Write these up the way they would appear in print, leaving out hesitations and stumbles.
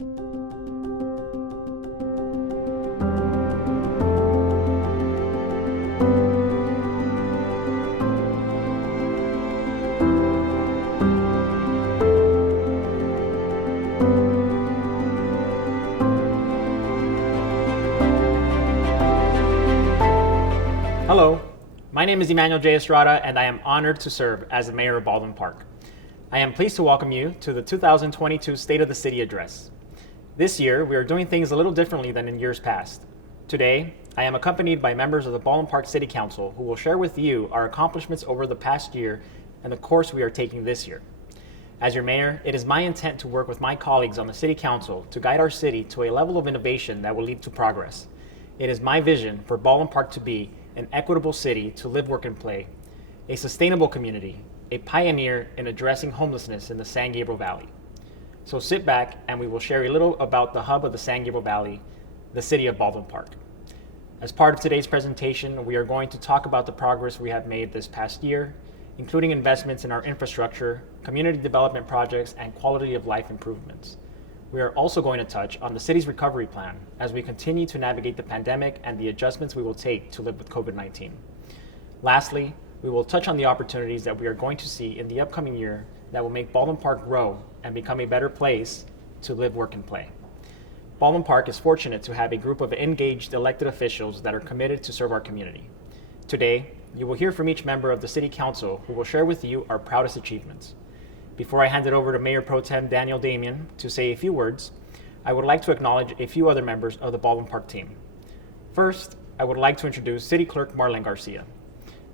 Hello, my name is Emmanuel J. Estrada, and I am honored to serve as the mayor of Baldwin Park. I am pleased to welcome you to the 2022 State of the City Address. This year, we are doing things a little differently than in years past. Today, I am accompanied by members of the Baldwin Park City Council who will share with you our accomplishments over the past year and the course we are taking this year. As your mayor, it is my intent to work with my colleagues on the City Council to guide our city to a level of innovation that will lead to progress. It is my vision for Baldwin Park to be an equitable city to live, work, and play, a sustainable community, a pioneer in addressing homelessness in the San Gabriel Valley. So sit back and we will share a little about the hub of the San Gabriel Valley, the city of Baldwin Park. As part of today's presentation, we are going to talk about the progress we have made this past year, including investments in our infrastructure, community development projects, and quality of life improvements. We are also going to touch on the city's recovery plan as we continue to navigate the pandemic and the adjustments we will take to live with COVID-19. Lastly, we will touch on the opportunities that we are going to see in the upcoming year that will make Baldwin Park grow and become a better place to live, work, and play. Baldwin Park is fortunate to have a group of engaged elected officials that are committed to serve our community. Today, you will hear from each member of the City Council who will share with you our proudest achievements. Before I hand it over to Mayor Pro Tem Daniel Damian to say a few words, I would like to acknowledge a few other members of the Baldwin Park team. First, I would like to introduce City Clerk Marlon Garcia.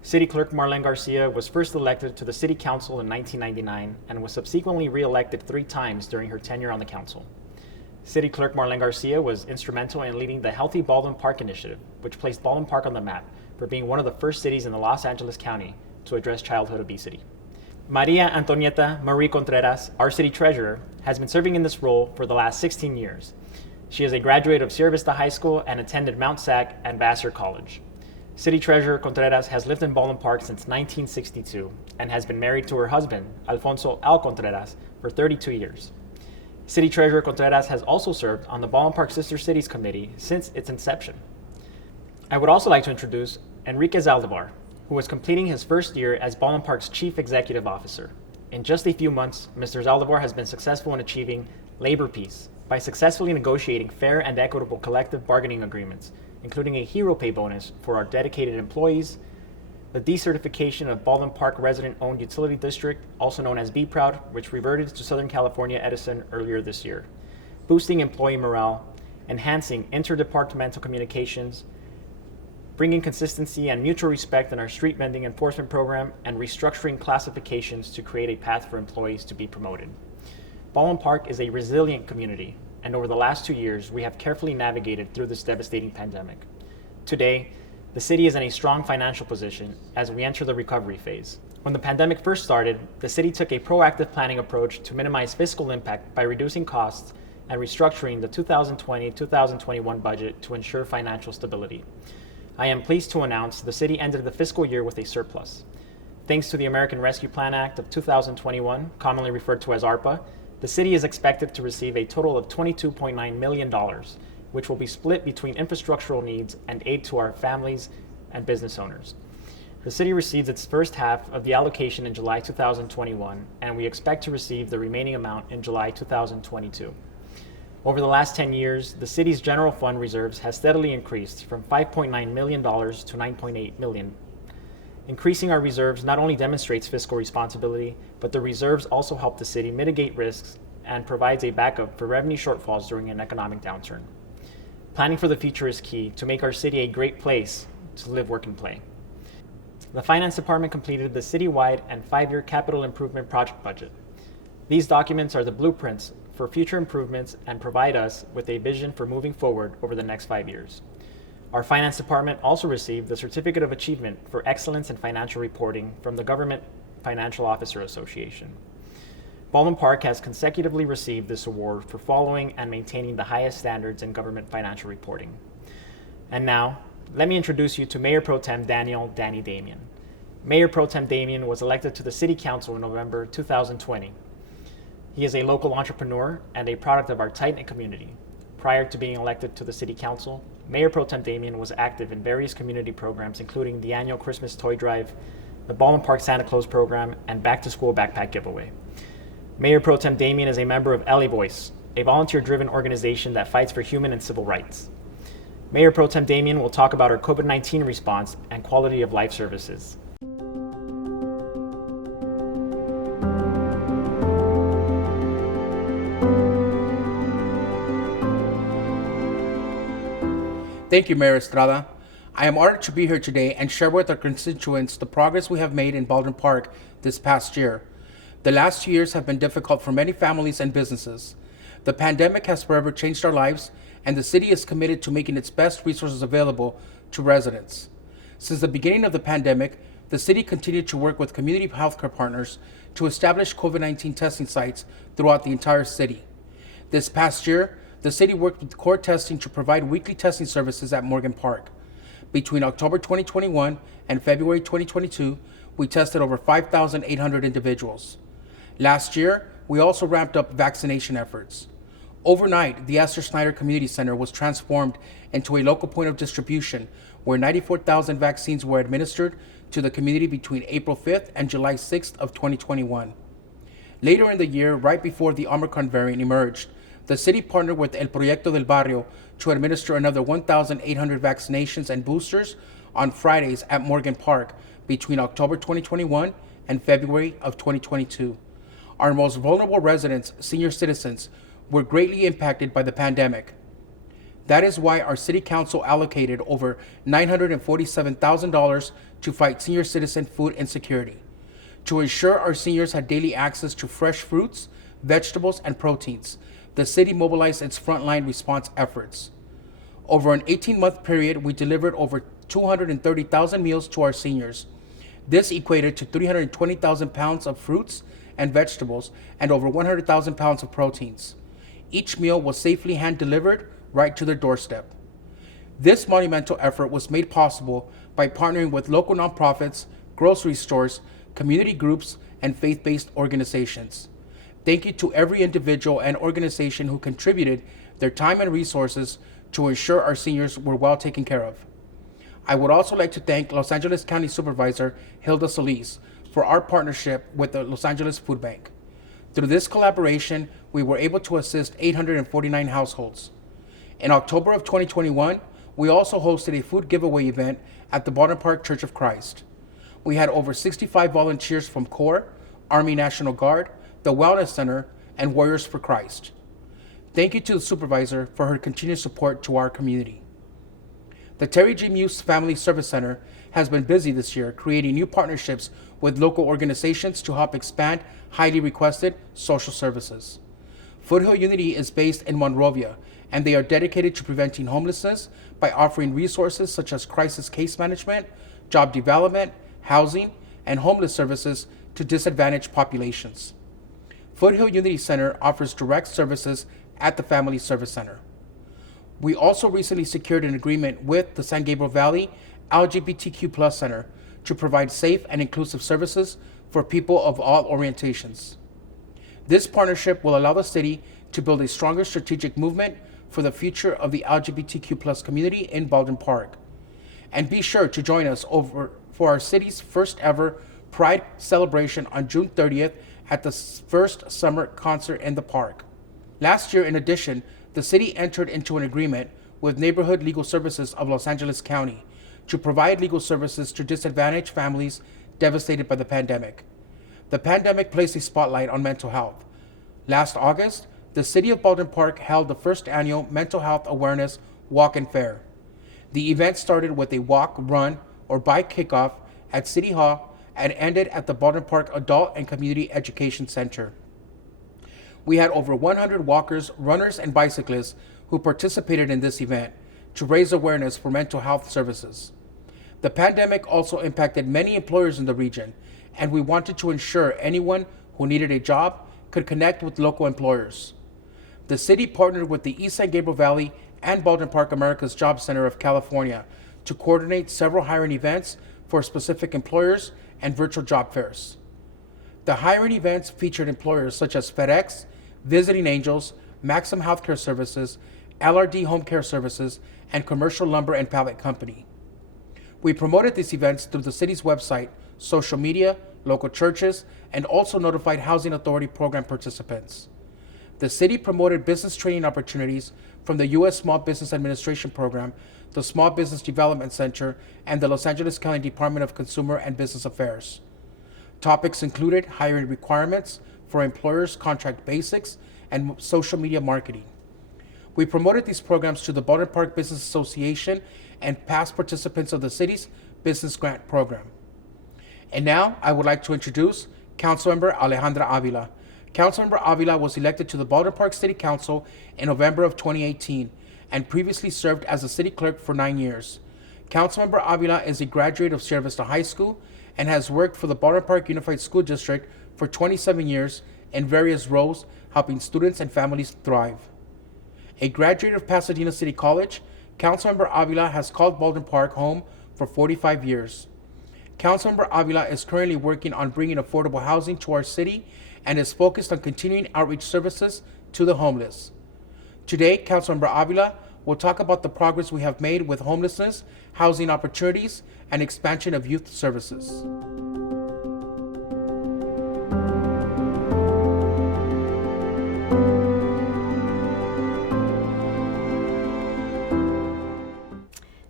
City Clerk Marlon Garcia was first elected to the City Council in 1999 and was subsequently re-elected 3 times during her tenure on the council. City Clerk Marlon Garcia was instrumental in leading the Healthy Baldwin Park initiative, which placed Baldwin Park on the map for being one of the first cities in the Los Angeles County to address childhood obesity. Maria Antonieta Marie Contreras, our city treasurer, has been serving in this role for the last 16 years. She is a graduate of Sierra Vista High School and attended Mount Sac and Vassar College. City Treasurer Contreras has lived in Baldwin Park since 1962 and has been married to her husband, Alfonso Al Contreras, for 32 years. City Treasurer Contreras has also served on the Baldwin Park Sister Cities Committee since its inception. I would also like to introduce Enrique Zaldivar, who is completing his first year as Baldwin Park's Chief Executive Officer. In just a few months, Mr. Zaldivar has been successful in achieving labor peace by successfully negotiating fair and equitable collective bargaining agreements, including a hero pay bonus for our dedicated employees, the decertification of Baldwin Park resident-owned utility district, also known as Be Proud, which reverted to Southern California Edison earlier this year, boosting employee morale, enhancing interdepartmental communications, bringing consistency and mutual respect in our street vending enforcement program, and restructuring classifications to create a path for employees to be promoted. Baldwin Park is a resilient community, and over the last 2 years, we have carefully navigated through this devastating pandemic. Today, the city is in a strong financial position as we enter the recovery phase. When the pandemic first started, the city took a proactive planning approach to minimize fiscal impact by reducing costs and restructuring the 2020-2021 budget to ensure financial stability. I am pleased to announce the city ended the fiscal year with a surplus. Thanks to the American Rescue Plan Act of 2021, commonly referred to as ARPA, the city is expected to receive a total of $22.9 million, which will be split between infrastructural needs and aid to our families and business owners. The city received its first half of the allocation in July 2021, and we expect to receive the remaining amount in July 2022. Over the last 10 years, the city's general fund reserves has steadily increased from $5.9 million to $9.8 million. Increasing our reserves not only demonstrates fiscal responsibility, but the reserves also help the city mitigate risks and provides a backup for revenue shortfalls during an economic downturn. Planning for the future is key to make our city a great place to live, work, and play. The Finance Department completed the citywide and 5-year capital improvement project budget. These documents are the blueprints for future improvements and provide us with a vision for moving forward over the next 5 years. Our Finance Department also received the Certificate of Achievement for Excellence in Financial Reporting from the Government Financial Officer Association. Baldwin Park has consecutively received this award for following and maintaining the highest standards in government financial reporting. And now, let me introduce you to Mayor Pro Tem Danny Damian. Mayor Pro Tem Damian was elected to the City Council in November 2020. He is a local entrepreneur and a product of our tight-knit community. Prior to being elected to the City Council, Mayor Pro Tem Damien was active in various community programs, including the annual Christmas Toy Drive, the Baldwin Park Santa Claus program, and Back to School Backpack Giveaway. Mayor Pro Tem Damien is a member of LA Voice, a volunteer-driven organization that fights for human and civil rights. Mayor Pro Tem Damien will talk about our COVID-19 response and quality of life services. Thank you, Mayor Estrada. I am honored to be here today and share with our constituents the progress we have made in Baldwin Park this past year. The last 2 years have been difficult for many families and businesses. The pandemic has forever changed our lives, and the city is committed to making its best resources available to residents. Since the beginning of the pandemic, the city continued to work with community healthcare partners to establish COVID-19 testing sites throughout the entire city. This past year, the city worked with core testing to provide weekly testing services at Morgan Park. Between October 2021 and February 2022, we tested over 5,800 individuals. Last year, we also ramped up vaccination efforts. Overnight, the Esther Snyder Community Center was transformed into a local point of distribution where 94,000 vaccines were administered to the community between April 5th and July 6th of 2021. Later in the year, right before the Omicron variant emerged, the city partnered with El Proyecto del Barrio to administer another 1,800 vaccinations and boosters on Fridays at Morgan Park between October 2021 and February of 2022. Our most vulnerable residents, senior citizens, were greatly impacted by the pandemic. That is why our city council allocated over $947,000 to fight senior citizen food insecurity. To ensure our seniors had daily access to fresh fruits, vegetables, and proteins, the city mobilized its frontline response efforts. Over an 18-month period, we delivered over 230,000 meals to our seniors. This equated to 320,000 pounds of fruits and vegetables and over 100,000 pounds of proteins. Each meal was safely hand-delivered right to their doorstep. This monumental effort was made possible by partnering with local nonprofits, grocery stores, community groups, and faith-based organizations. Thank you to every individual and organization who contributed their time and resources to ensure our seniors were well taken care of. I would also like to thank Los Angeles County Supervisor Hilda Solis for our partnership with the Los Angeles Food Bank. Through this collaboration, we were able to assist 849 households. In October of 2021, we also hosted a food giveaway event at the Baldwin Park Church of Christ. We had over 65 volunteers from CORE, Army National Guard, the Wellness Center, and Warriors for Christ. Thank you to the supervisor for her continued support to our community. The Terry G. Muse Family Service Center has been busy this year creating new partnerships with local organizations to help expand highly requested social services. Foothill Unity is based in Monrovia, and they are dedicated to preventing homelessness by offering resources such as crisis case management, job development, housing, and homeless services to disadvantaged populations. Foothill Unity Center offers direct services at the Family Service Center. We also recently secured an agreement with the San Gabriel Valley LGBTQ+ Center to provide safe and inclusive services for people of all orientations. This partnership will allow the city to build a stronger strategic movement for the future of the LGBTQ+ community in Baldwin Park. And be sure to join us for our city's first ever Pride celebration on June 30th at the first summer concert in the park. Last year, in addition, the city entered into an agreement with Neighborhood Legal Services of Los Angeles County to provide legal services to disadvantaged families devastated by the pandemic. The pandemic placed a spotlight on mental health. Last August, the City of Baldwin Park held the first annual Mental Health Awareness Walk and Fair. The event started with a walk, run, or bike kickoff at City Hall and ended at the Baldwin Park Adult and Community Education Center. We had over 100 walkers, runners, and bicyclists who participated in this event to raise awareness for mental health services. The pandemic also impacted many employers in the region, and we wanted to ensure anyone who needed a job could connect with local employers. The city partnered with the East San Gabriel Valley and Baldwin Park America's Job Center of California to coordinate several hiring events for specific employers and virtual job fairs. The hiring events featured employers such as FedEx, Visiting Angels, Maxim Healthcare Services, LRD Home Care Services, and Commercial Lumber and Pallet Company. We promoted these events through the city's website, social media, local churches, and also notified Housing Authority program participants. The city promoted business training opportunities from the U.S. Small Business Administration Program, the Small Business Development Center, and the Los Angeles County Department of Consumer and Business Affairs. Topics included hiring requirements for employers, contract basics, and social media marketing. We promoted these programs to the Baldwin Park Business Association and past participants of the city's business grant program. And now I would like to introduce Councilmember Alejandra Avila. Councilmember Avila was elected to the Baldwin Park City Council in November of 2018 and previously served as a city clerk for 9 years. Councilmember Avila is a graduate of Sierra Vista High School and has worked for the Baldwin Park Unified School District for 27 years in various roles, helping students and families thrive. A graduate of Pasadena City College, Councilmember Avila has called Baldwin Park home for 45 years. Councilmember Avila is currently working on bringing affordable housing to our city and is focused on continuing outreach services to the homeless. Today, Councilmember Avila will talk about the progress we have made with homelessness, housing opportunities, and expansion of youth services.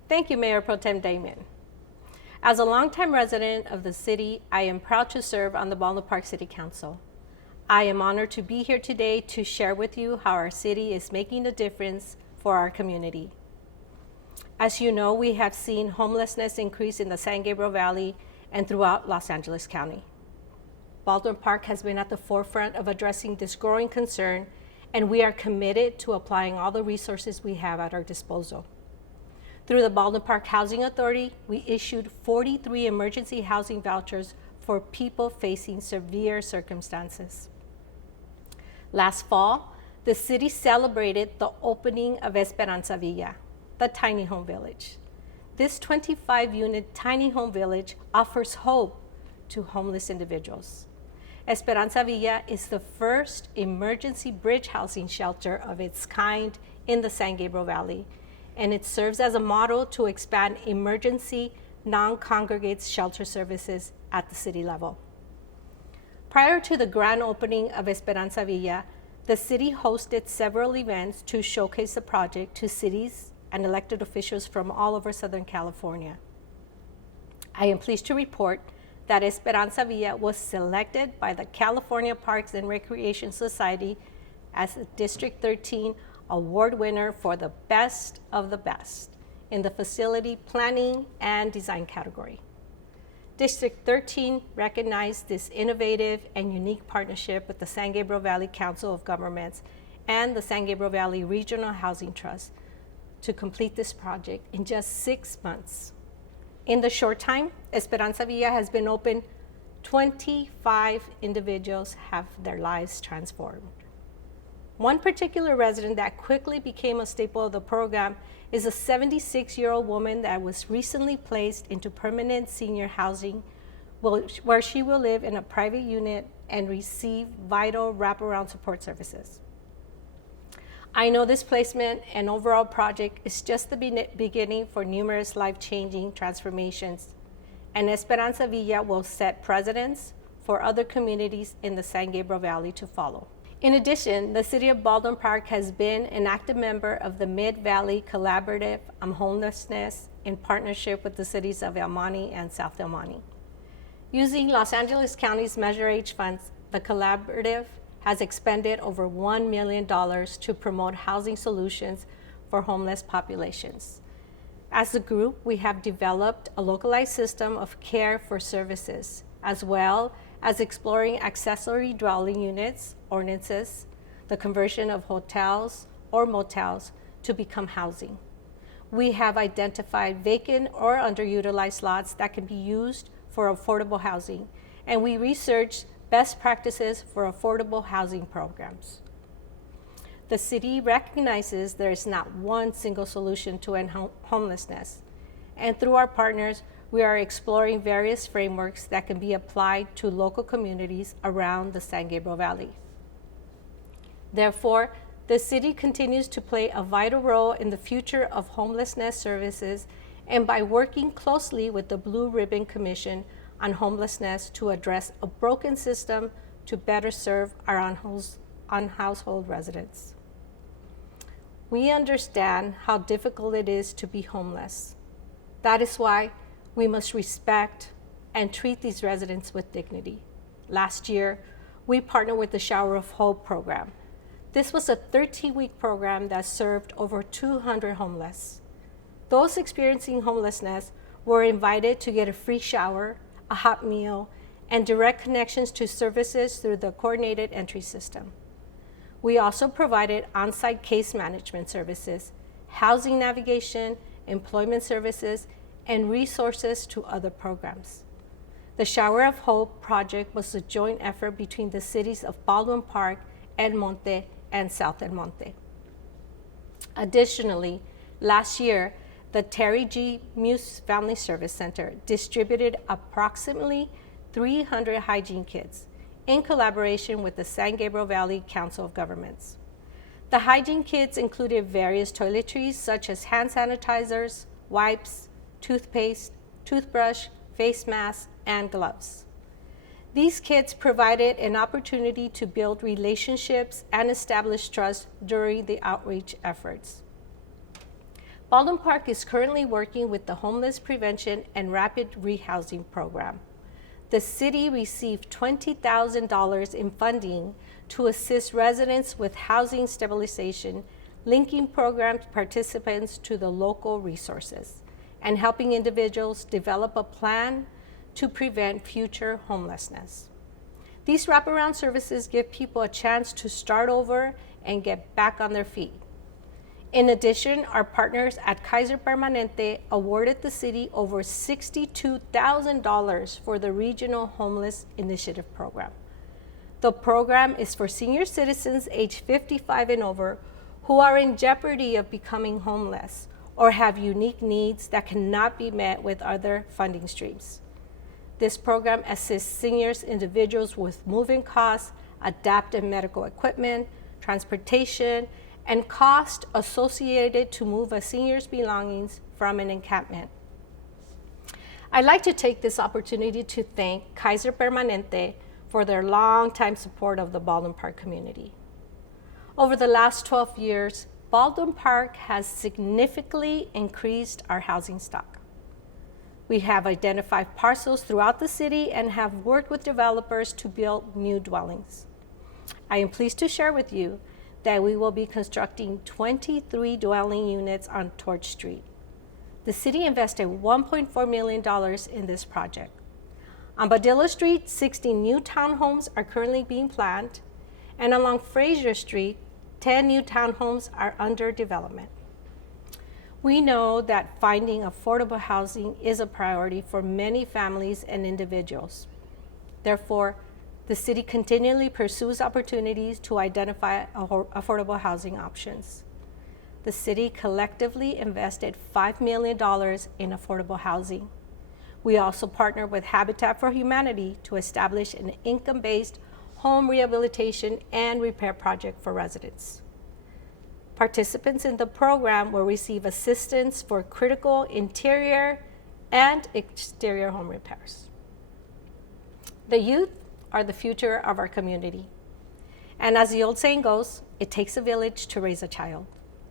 Thank you, Mayor Pro Tem Damon. As a longtime resident of the city, I am proud to serve on the Baldwin Park City Council. I am honored to be here today to share with you how our city is making a difference for our community. As you know, we have seen homelessness increase in the San Gabriel Valley and throughout Los Angeles County. Baldwin Park has been at the forefront of addressing this growing concern, and we are committed to applying all the resources we have at our disposal. Through the Baldwin Park Housing Authority, we issued 43 emergency housing vouchers for people facing severe circumstances. Last fall, the city celebrated the opening of Esperanza Villa, the tiny home village. This 25-unit tiny home village offers hope to homeless individuals. Esperanza Villa is the first emergency bridge housing shelter of its kind in the San Gabriel Valley, and it serves as a model to expand emergency non-congregate shelter services at the city level. Prior to the grand opening of Esperanza Villa, the city hosted several events to showcase the project to cities and elected officials from all over Southern California. I am pleased to report that Esperanza Villa was selected by the California Parks and Recreation Society as a District 13 award winner for the best of the best in the facility planning and design category. District 13 recognized this innovative and unique partnership with the San Gabriel Valley Council of Governments and the San Gabriel Valley Regional Housing Trust to complete this project in just 6 months. In the short time Esperanza Villa has been open, 25 individuals have their lives transformed. One particular resident that quickly became a staple of the program is a 76-year-old woman that was recently placed into permanent senior housing, where she will live in a private unit and receive vital wraparound support services. I know this placement and overall project is just the beginning for numerous life-changing transformations, and Esperanza Villa will set precedents for other communities in the San Gabriel Valley to follow. In addition, the City of Baldwin Park has been an active member of the Mid-Valley Collaborative on Homelessness in partnership with the cities of El Monte and South El Monte. Using Los Angeles County's Measure H funds, the collaborative has expended over $1 million to promote housing solutions for homeless populations. As a group, we have developed a localized system of care for services, as well as exploring accessory dwelling units, ordinances, the conversion of hotels or motels to become housing. We have identified vacant or underutilized lots that can be used for affordable housing, and we researched best practices for affordable housing programs. The city recognizes there is not one single solution to end homelessness, and through our partners, we are exploring various frameworks that can be applied to local communities around the San Gabriel Valley. Therefore, the city continues to play a vital role in the future of homelessness services and by working closely with the Blue Ribbon Commission on Homelessness to address a broken system to better serve our on-household residents. We understand how difficult it is to be homeless. That is why we must respect and treat these residents with dignity. Last year, we partnered with the Shower of Hope program. This was a 13-week program that served over 200 homeless. Those experiencing homelessness were invited to get a free shower, a hot meal, and direct connections to services through the coordinated entry system. We also provided on-site case management services, housing navigation, employment services, and resources to other programs. The Shower of Hope project was a joint effort between the cities of Baldwin Park, El Monte, and South El Monte. Additionally, last year, the Terry G. Muse Family Service Center distributed approximately 300 hygiene kits in collaboration with the San Gabriel Valley Council of Governments. The hygiene kits included various toiletries such as hand sanitizers, wipes, toothpaste, toothbrush, face masks, and gloves. These kits provided an opportunity to build relationships and establish trust during the outreach efforts. Baldwin Park is currently working with the Homeless Prevention and Rapid Rehousing Program. The city received $20,000 in funding to assist residents with housing stabilization, linking program participants to the local resources, and helping individuals develop a plan to prevent future homelessness. These wraparound services give people a chance to start over and get back on their feet. In addition, our partners at Kaiser Permanente awarded the city over $62,000 for the Regional Homeless Initiative Program. The program is for senior citizens age 55 and over who are in jeopardy of becoming homeless or have unique needs that cannot be met with other funding streams. This program assists seniors individuals with moving costs, adaptive medical equipment, transportation, and cost associated to move a senior's belongings from an encampment. I'd like to take this opportunity to thank Kaiser Permanente for their longtime support of the Baldwin Park community. Over the last 12 years, Baldwin Park has significantly increased our housing stock. We have identified parcels throughout the city and have worked with developers to build new dwellings. I am pleased to share with you that we will be constructing 23 dwelling units on Torch Street. The city invested $1.4 million in this project. On Badillo Street, 60 new townhomes are currently being planned, and along Fraser Street, 10 new townhomes are under development. We know that finding affordable housing is a priority for many families and individuals. Therefore, the city continually pursues opportunities to identify affordable housing options. The city collectively invested $5 million in affordable housing. We also partnered with Habitat for Humanity to establish an income-based home rehabilitation and repair project for residents. Participants in the program will receive assistance for critical interior and exterior home repairs. The youth are the future of our community. And as the old saying goes, it takes a village to raise a child.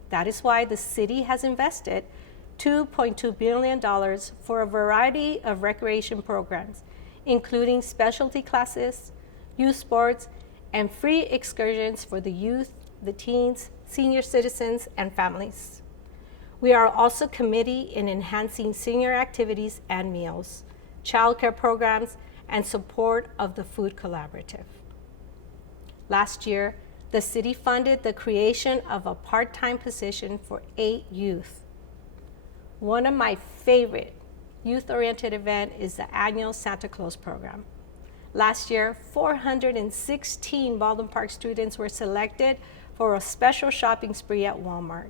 That is why the city has invested $2.2 billion for a variety of recreation programs, including specialty classes, youth sports, and free excursions for the youth, the teens, senior citizens, and families. We are also committed in enhancing senior activities and meals, childcare programs, and support of the Food Collaborative. Last year, the city funded the creation of a part-time position for 8 youth. One of my favorite youth-oriented events is the annual Santa Claus program. Last year, 416 Baldwin Park students were selected for a special shopping spree at Walmart.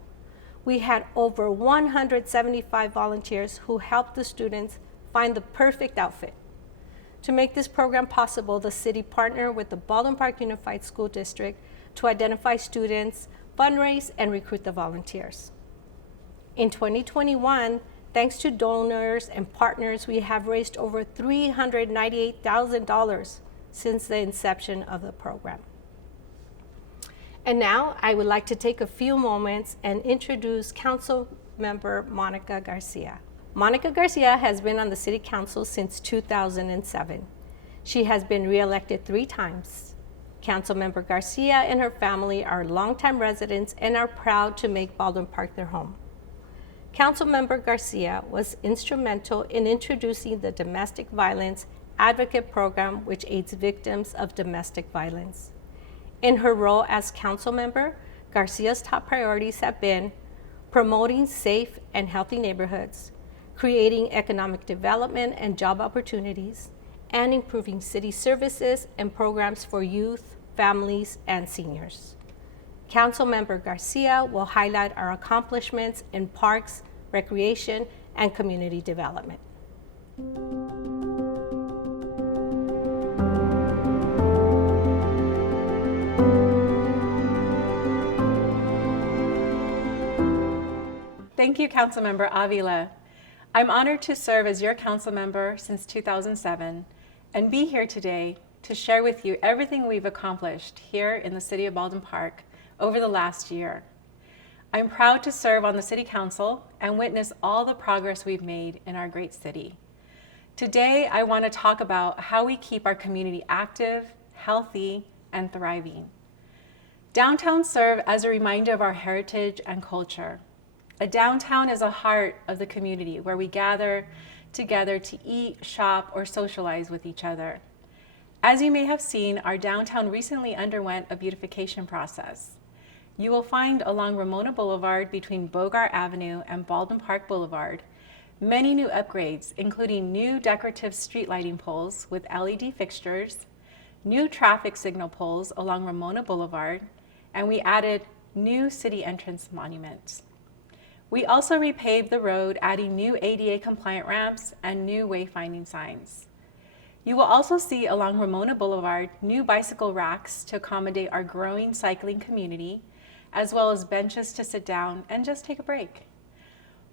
We had over 175 volunteers who helped the students find the perfect outfit. To make this program possible, the city partnered with the Baldwin Park Unified School District to identify students, fundraise, and recruit the volunteers. In 2021, thanks to donors and partners, we have raised over $398,000 since the inception of the program. And now I would like to take a few moments and introduce Council Member Monica Garcia. Monica Garcia has been on the City Council since 2007. She has been re-elected 3 times. Councilmember Garcia and her family are longtime residents and are proud to make Baldwin Park their home. Councilmember Garcia was instrumental in introducing the Domestic Violence Advocate Program, which aids victims of domestic violence. In her role as council member, Garcia's top priorities have been promoting safe and healthy neighborhoods, creating economic development and job opportunities, and improving city services and programs for youth, families, and seniors. Councilmember Garcia will highlight our accomplishments in parks, recreation, and community development. Thank you, Councilmember Avila. I'm honored to serve as your council member since 2007 and be here today to share with you everything we've accomplished here in the City of Baldwin Park over the last year. I'm proud to serve on the City Council and witness all the progress we've made in our great city. Today, I want to talk about how we keep our community active, healthy, and thriving. Downtowns serve as a reminder of our heritage and culture. A downtown is a heart of the community where we gather together to eat, shop, or socialize with each other. As you may have seen, our downtown recently underwent a beautification process. You will find along Ramona Boulevard between Bogart Avenue and Baldwin Park Boulevard many new upgrades, including new decorative street lighting poles with LED fixtures, new traffic signal poles along Ramona Boulevard, and we added new city entrance monuments. We also repaved the road, adding new ADA compliant ramps and new wayfinding signs. You will also see along Ramona Boulevard new bicycle racks to accommodate our growing cycling community, as well as benches to sit down and just take a break.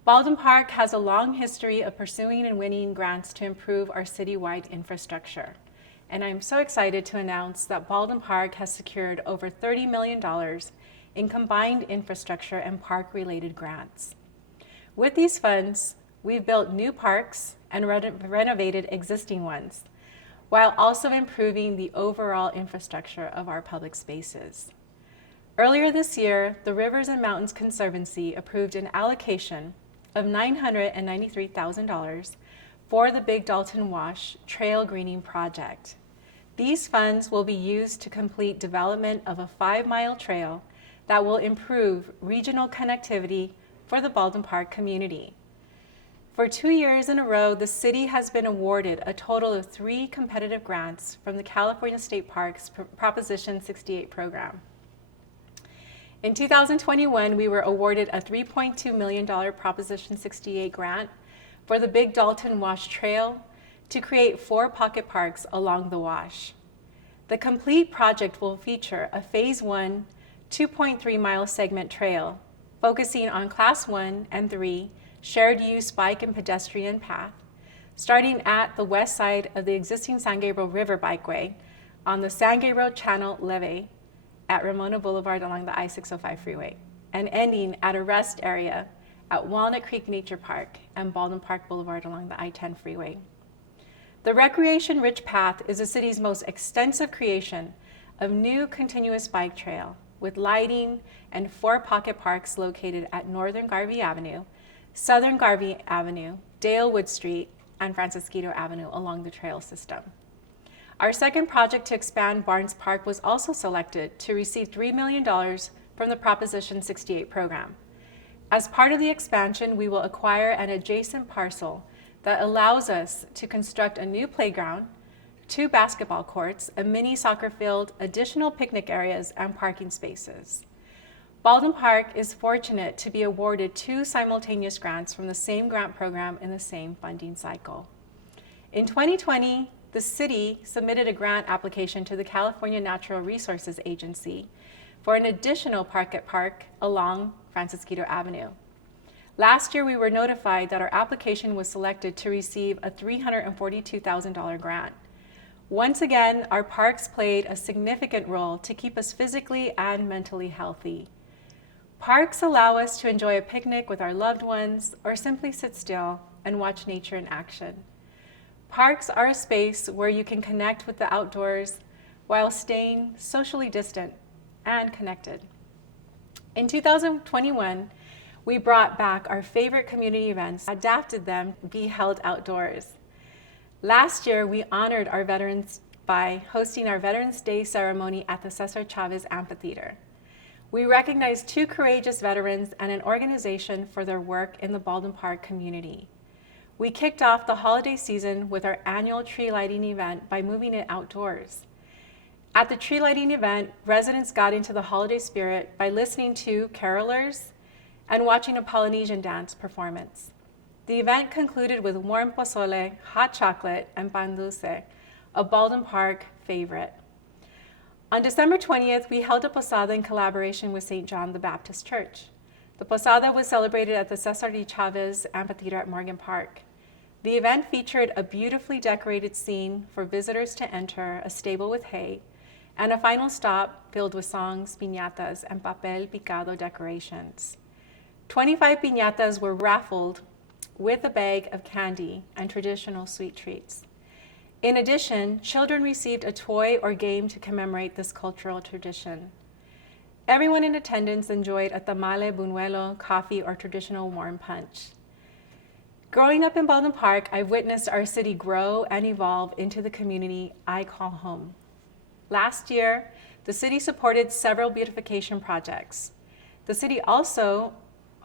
Baldwin Park has a long history of pursuing and winning grants to improve our citywide infrastructure. And I'm so excited to announce that Baldwin Park has secured over $30 million in combined infrastructure and park-related grants. With these funds, we've built new parks and renovated existing ones, while also improving the overall infrastructure of our public spaces. Earlier this year, the Rivers and Mountains Conservancy approved an allocation of $993,000 for the Big Dalton Wash Trail Greening Project. These funds will be used to complete development of a 5-mile trail that will improve regional connectivity for the Baldwin Park community. For 2 years in a row, the city has been awarded a total of 3 competitive grants from the California State Parks Proposition 68 program. In 2021, we were awarded a $3.2 million Proposition 68 grant for the Big Dalton Wash Trail to create 4 pocket parks along the wash. The complete project will feature a Phase 1 2.3-mile segment trail, focusing on Class 1 and 3 shared use bike and pedestrian path, starting at the west side of the existing San Gabriel River Bikeway on the San Gabriel Channel Levee at Ramona Boulevard along the I-605 freeway, and ending at a rest area at Walnut Creek Nature Park and Baldwin Park Boulevard along the I-10 freeway. The recreation-rich path is the city's most extensive creation of new continuous bike trail with lighting and 4 pocket parks located at Northern Garvey Avenue, Southern Garvey Avenue, Dalewood Street, and Francisquito Avenue along the trail system. Our second project to expand Barnes Park was also selected to receive $3 million from the Proposition 68 program. As part of the expansion, we will acquire an adjacent parcel that allows us to construct a new playground, 2 basketball courts, a mini soccer field, additional picnic areas, and parking spaces. Baldwin Park is fortunate to be awarded 2 simultaneous grants from the same grant program in the same funding cycle. In 2020, the city submitted a grant application to the California Natural Resources Agency for an additional park at Park along Francisquito Avenue. Last year, we were notified that our application was selected to receive a $342,000 grant. Once again, our parks played a significant role to keep us physically and mentally healthy. Parks allow us to enjoy a picnic with our loved ones or simply sit still and watch nature in action. Parks are a space where you can connect with the outdoors while staying socially distant and connected. In 2021, we brought back our favorite community events, adapted them to be held outdoors. Last year, we honored our veterans by hosting our Veterans Day ceremony at the Cesar Chavez Amphitheater. We recognized 2 courageous veterans and an organization for their work in the Baldwin Park community. We kicked off the holiday season with our annual tree lighting event by moving it outdoors. At the tree lighting event, residents got into the holiday spirit by listening to carolers and watching a Polynesian dance performance. The event concluded with warm pozole, hot chocolate, and pan dulce, a Baldwin Park favorite. On December 20th, we held a posada in collaboration with St. John the Baptist Church. The posada was celebrated at the Cesar D. Chavez Amphitheater at Morgan Park. The event featured a beautifully decorated scene for visitors to enter, a stable with hay, and a final stop filled with songs, piñatas, and papel picado decorations. 25 piñatas were raffled with a bag of candy and traditional sweet treats. In addition, children received a toy or game to commemorate this cultural tradition. Everyone in attendance enjoyed a tamale, buñuelo, coffee, or traditional warm punch. Growing up in Baldwin Park, I've witnessed our city grow and evolve into the community I call home. Last year, the city supported several beautification projects. The city also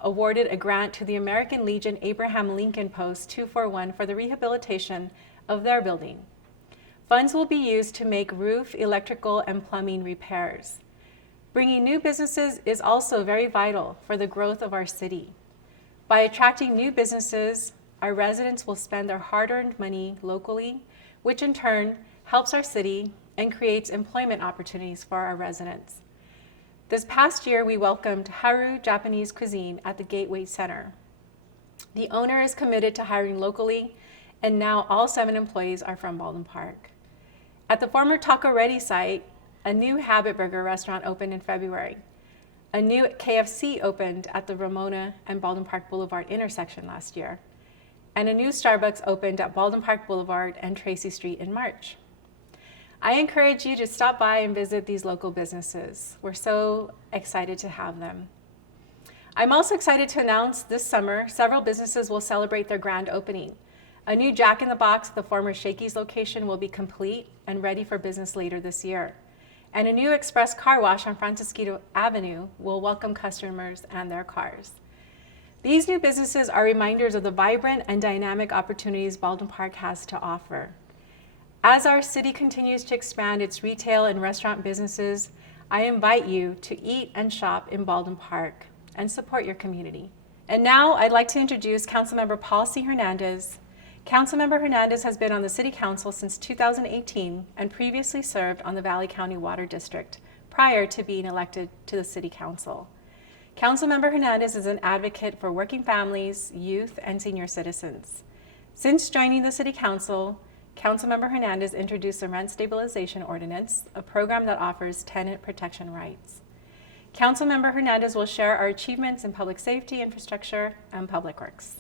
awarded a grant to the American Legion Abraham Lincoln Post 241 for the rehabilitation of their building. Funds will be used to make roof, electrical, and plumbing repairs. Bringing new businesses is also very vital for the growth of our city. By attracting new businesses, our residents will spend their hard-earned money locally, which in turn helps our city and creates employment opportunities for our residents. This past year, we welcomed Haru Japanese Cuisine at the Gateway Center. The owner is committed to hiring locally, and now all 7 employees are from Baldwin Park. At the former Taco Ready site, a new Habit Burger restaurant opened in February. A new KFC opened at the Ramona and Baldwin Park Boulevard intersection last year. And a new Starbucks opened at Baldwin Park Boulevard and Tracy Street in March. I encourage you to stop by and visit these local businesses. We're so excited to have them. I'm also excited to announce this summer, several businesses will celebrate their grand opening. A new Jack in the Box at the former Shakey's location will be complete and ready for business later this year. And a new express car wash on Francisquito Avenue will welcome customers and their cars. These new businesses are reminders of the vibrant and dynamic opportunities Baldwin Park has to offer. As our city continues to expand its retail and restaurant businesses, I invite you to eat and shop in Baldwin Park and support your community. And now I'd like to introduce Councilmember Paul C. Hernandez. Councilmember Hernandez has been on the City Council since 2018 and previously served on the Valley County Water District prior to being elected to the City Council. Councilmember Hernandez is an advocate for working families, youth, and senior citizens. Since joining the City Council, Councilmember Hernandez introduced the Rent Stabilization Ordinance, a program that offers tenant protection rights. Councilmember Hernandez will share our achievements in public safety, infrastructure, and public works.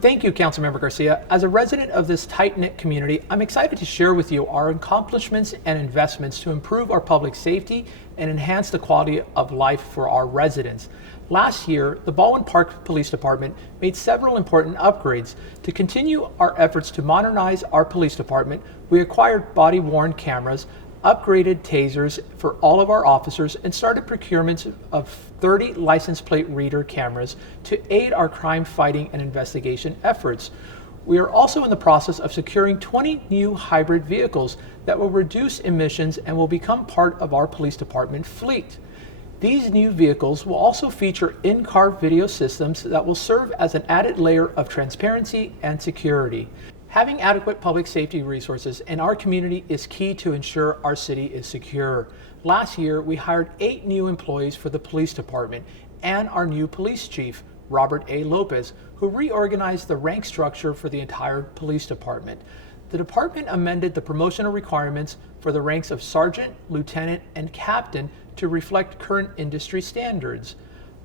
Thank you, Councilmember Garcia. As a resident of this tight-knit community, I'm excited to share with you our accomplishments and investments to improve our public safety and enhance the quality of life for our residents. Last year, the Baldwin Park Police Department made several important upgrades. To continue our efforts to modernize our police department, we acquired body-worn cameras, upgraded tasers for all of our officers, and started procurement of 30 license plate reader cameras to aid our crime fighting and investigation efforts. We are also in the process of securing 20 new hybrid vehicles that will reduce emissions and will become part of our police department fleet. These new vehicles will also feature in-car video systems that will serve as an added layer of transparency and security. Having adequate public safety resources in our community is key to ensure our city is secure. Last year, we hired 8 new employees for the police department and our new police chief, Robert A. Lopez, who reorganized the rank structure for the entire police department. The department amended the promotional requirements for the ranks of sergeant, lieutenant, and captain to reflect current industry standards.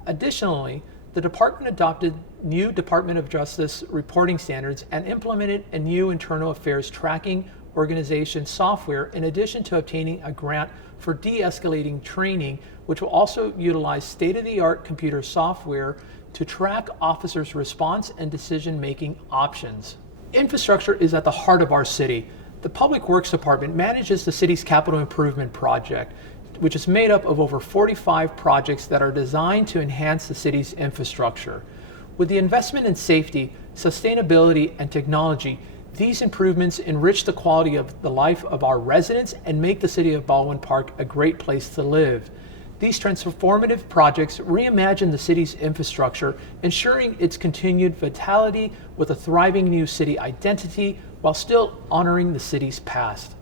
Additionally, the department adopted new Department of Justice reporting standards and implemented a new internal affairs tracking organization software in addition to obtaining a grant for de-escalating training, which will also utilize state-of-the-art computer software to track officers' response and decision-making options. Infrastructure is at the heart of our city. The Public Works Department manages the city's capital improvement project, which is made up of over 45 projects that are designed to enhance the city's infrastructure. With the investment in safety, sustainability, and technology, these improvements enrich the quality of the life of our residents and make the city of Baldwin Park a great place to live. These transformative projects reimagine the city's infrastructure, ensuring its continued vitality with a thriving new city identity while still honoring the city's past.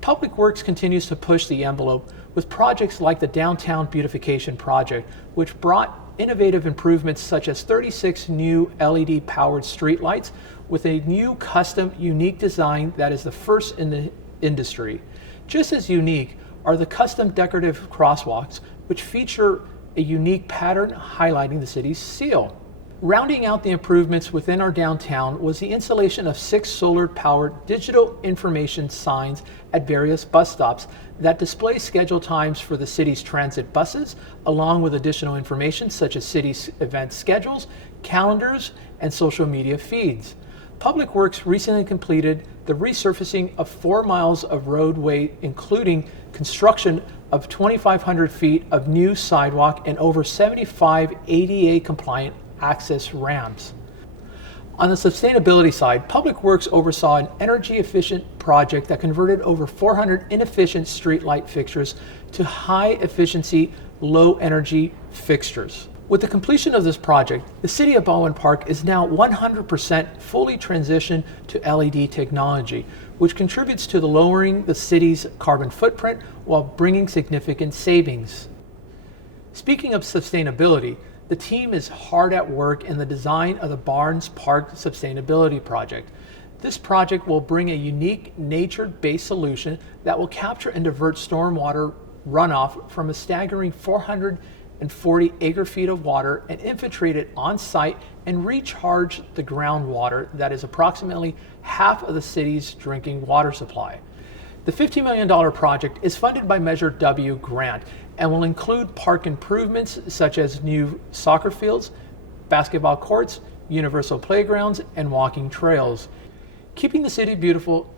Public Works continues to push the envelope with projects like the Downtown Beautification Project, which brought innovative improvements such as 36 new LED-powered streetlights with a new custom, unique design that is the first in the industry. Just as unique are the custom decorative crosswalks, which feature a unique pattern highlighting the city's seal. Rounding out the improvements within our downtown was the installation of 6 solar-powered digital information signs at various bus stops that display schedule times for the city's transit buses, along with additional information such as city event schedules, calendars, and social media feeds. Public Works recently completed the resurfacing of 4 miles of roadway, including construction of 2,500 feet of new sidewalk and over 75 ADA-compliant access ramps. On the sustainability side, Public Works oversaw an energy-efficient project that converted over 400 inefficient streetlight fixtures to high-efficiency, low-energy fixtures. With the completion of this project, the City of Baldwin Park is now 100% fully transitioned to LED technology, which contributes to the lowering the city's carbon footprint while bringing significant savings. Speaking of sustainability, the team is hard at work in the design of the Barnes Park Sustainability Project. This project will bring a unique nature-based solution that will capture and divert stormwater runoff from a staggering 440 acre-feet of water and infiltrate it on site and recharge the groundwater that is approximately half of the city's drinking water supply. The $50 million project is funded by Measure W grant and will include park improvements such as new soccer fields, basketball courts, universal playgrounds, and walking trails. Keeping the city beautiful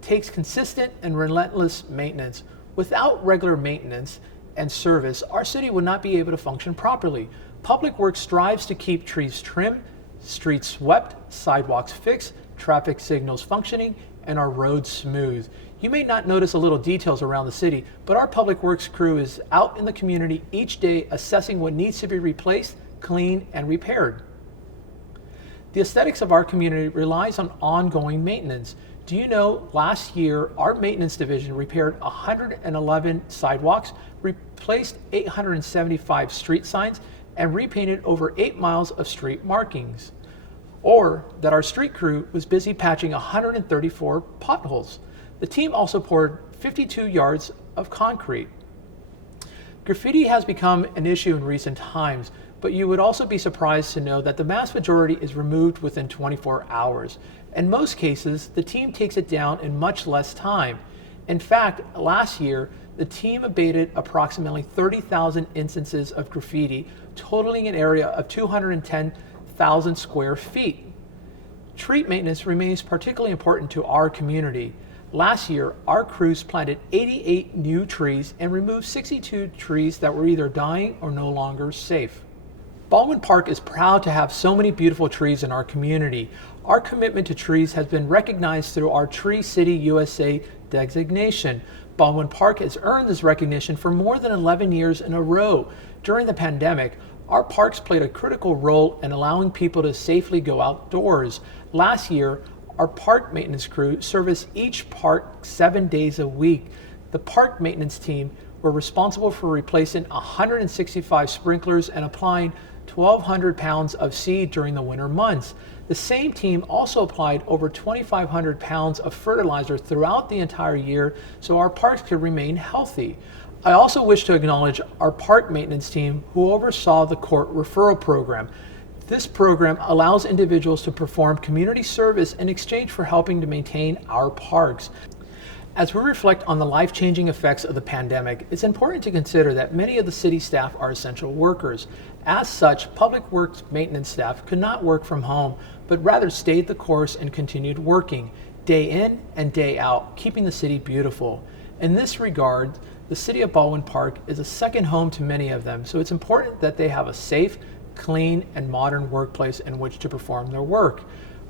takes consistent and relentless maintenance. Without regular maintenance and service, our city would not be able to function properly. Public Works strives to keep trees trimmed, streets swept, sidewalks fixed, traffic signals functioning, and our roads smooth. You may not notice the little details around the city, but our Public Works crew is out in the community each day assessing what needs to be replaced, cleaned, and repaired. The aesthetics of our community relies on ongoing maintenance. Do you know last year our maintenance division repaired 111 sidewalks, replaced 875 street signs, and repainted over 8 miles of street markings? Or that our street crew was busy patching 134 potholes. The team also poured 52 yards of concrete. Graffiti has become an issue in recent times, but you would also be surprised to know that the vast majority is removed within 24 hours. In most cases, the team takes it down in much less time. In fact, last year, the team abated approximately 30,000 instances of graffiti, totaling an area of 210,000 square feet. Street maintenance remains particularly important to our community. Last year, our crews planted 88 new trees and removed 62 trees that were either dying or no longer safe. Baldwin Park is proud to have so many beautiful trees in our community. Our commitment to trees has been recognized through our Tree City USA designation. Baldwin Park has earned this recognition for more than 11 years in a row. During the pandemic, our parks played a critical role in allowing people to safely go outdoors. Last year, our park maintenance crew serviced each park 7 days a week. The park maintenance team were responsible for replacing 165 sprinklers and applying 1,200 pounds of seed during the winter months. The same team also applied over 2,500 pounds of fertilizer throughout the entire year so our parks could remain healthy. I also wish to acknowledge our park maintenance team who oversaw the court referral program. This program allows individuals to perform community service in exchange for helping to maintain our parks. As we reflect on the life-changing effects of the pandemic, it's important to consider that many of the city staff are essential workers. As such, public works maintenance staff could not work from home, but rather stayed the course and continued working, day in and day out, keeping the city beautiful. In this regard, the City of Baldwin Park is a second home to many of them, so it's important that they have a safe, clean, and modern workplace in which to perform their work.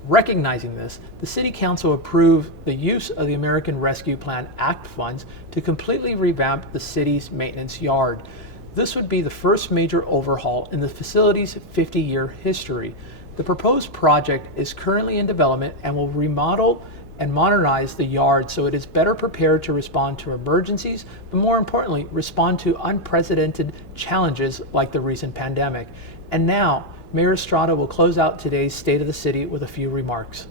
Recognizing this, the City Council approved the use of the American Rescue Plan Act funds to completely revamp the city's maintenance yard. This would be the first major overhaul in the facility's 50-year history. The proposed project is currently in development and will remodel and modernize the yard so it is better prepared to respond to emergencies, but more importantly, respond to unprecedented challenges like the recent pandemic. And now, Mayor Estrada will close out today's State of the City with a few remarks.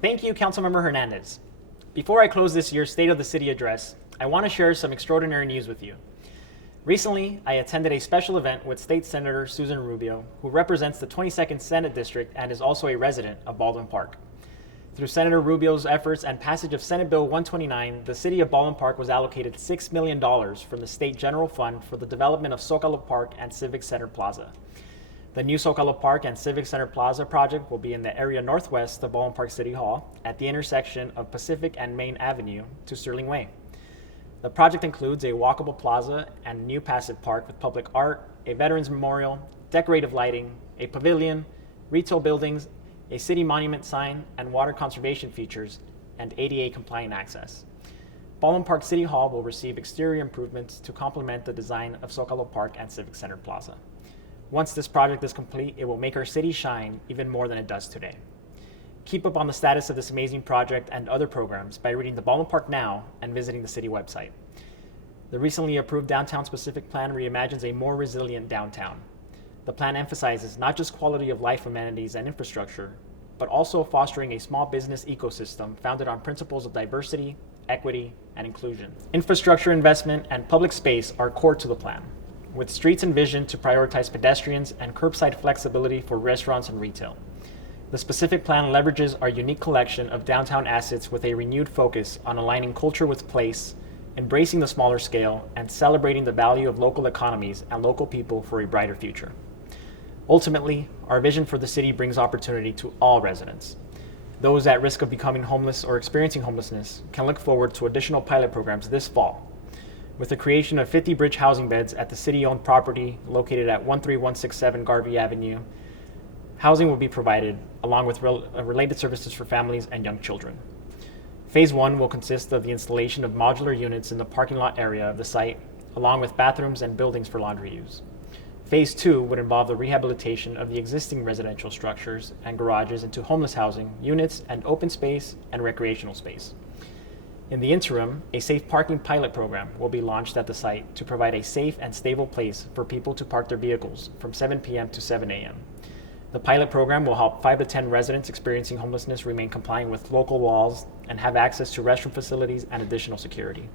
Thank you, Councilmember Hernandez. Before I close this year's State of the City address, I want to share some extraordinary news with you. Recently, I attended a special event with State Senator Susan Rubio, who represents the 22nd Senate District and is also a resident of Baldwin Park. Through Senator Rubio's efforts and passage of Senate Bill 129, the City of Baldwin Park was allocated $6 million from the State General Fund for the development of Sokala Park and Civic Center Plaza. The new Sokala Park and Civic Center Plaza project will be in the area northwest of Baldwin Park City Hall at the intersection of Pacific and Main Avenue to Sterling Way. The project includes a walkable plaza and new passive park with public art, a veterans memorial, decorative lighting, a pavilion, retail buildings, a city monument sign, and water conservation features, and ADA compliant access. Baldwin Park City Hall will receive exterior improvements to complement the design of Sokala Park and Civic Center Plaza. Once this project is complete, it will make our city shine even more than it does today. Keep up on the status of this amazing project and other programs by reading the Baldwin Park Now and visiting the city website. The recently approved Downtown Specific Plan reimagines a more resilient downtown. The plan emphasizes not just quality of life amenities and infrastructure, but also fostering a small business ecosystem founded on principles of diversity, equity, and inclusion. Infrastructure investment and public space are core to the plan, with streets envisioned to prioritize pedestrians and curbside flexibility for restaurants and retail. The specific plan leverages our unique collection of downtown assets with a renewed focus on aligning culture with place, embracing the smaller scale, and celebrating the value of local economies and local people for a brighter future. Ultimately, our vision for the city brings opportunity to all residents. Those at risk of becoming homeless or experiencing homelessness can look forward to additional pilot programs this fall, with the creation of 50 bridge housing beds at the city-owned property located at 13167 Garvey Avenue. Housing will be provided, along with related services for families and young children. Phase 1 will consist of the installation of modular units in the parking lot area of the site, along with bathrooms and buildings for laundry use. Phase 2 would involve the rehabilitation of the existing residential structures and garages into homeless housing, units, and open space and recreational space. In the interim, a safe parking pilot program will be launched at the site to provide a safe and stable place for people to park their vehicles from 7 p.m. to 7 a.m. The pilot program will help 5 to 10 residents experiencing homelessness remain compliant with local laws and have access to restroom facilities and additional security.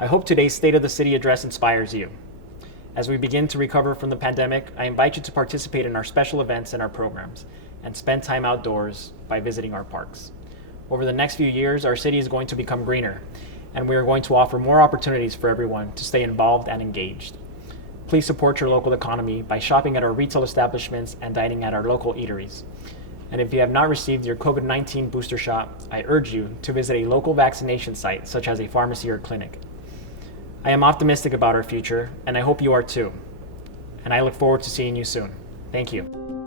I hope today's State of the City address inspires you. As we begin to recover from the pandemic, I invite you to participate in our special events and our programs and spend time outdoors by visiting our parks. Over the next few years, our city is going to become greener, and we are going to offer more opportunities for everyone to stay involved and engaged. Please support your local economy by shopping at our retail establishments and dining at our local eateries. And if you have not received your COVID-19 booster shot, I urge you to visit a local vaccination site, such as a pharmacy or clinic. I am optimistic about our future, and I hope you are too. And I look forward to seeing you soon. Thank you.